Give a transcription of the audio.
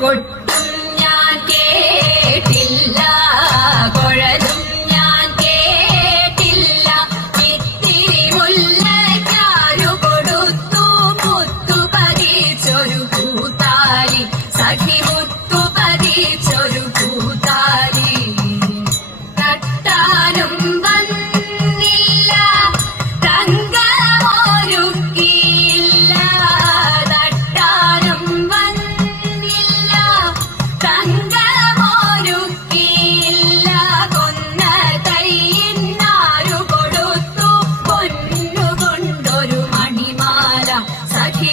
കൊട്ടും ഞാൻ കേട്ടില്ല, കുഴലും ഞാൻ കേട്ടില്ല. ഇത്തിരി മുല്ലയ്ക്കാരു കൊടുത്തു മുത്തു പതിച്ചൊരു കൂത്താലി, സഖി മുത്തു പതിച്ചൊരു കൂത്താലി. തട്ടാനും വന്നില്ല, തങ്കമൊരുക്കിയില്ല. തട്ടാനും വന്നില്ല, തങ്കമൊരുക്കിയില്ല. കൊന്ന കൈയിന്നാരു കൊടുത്തു പൊന്നുകൊണ്ടൊരു മണിമാല, സഖി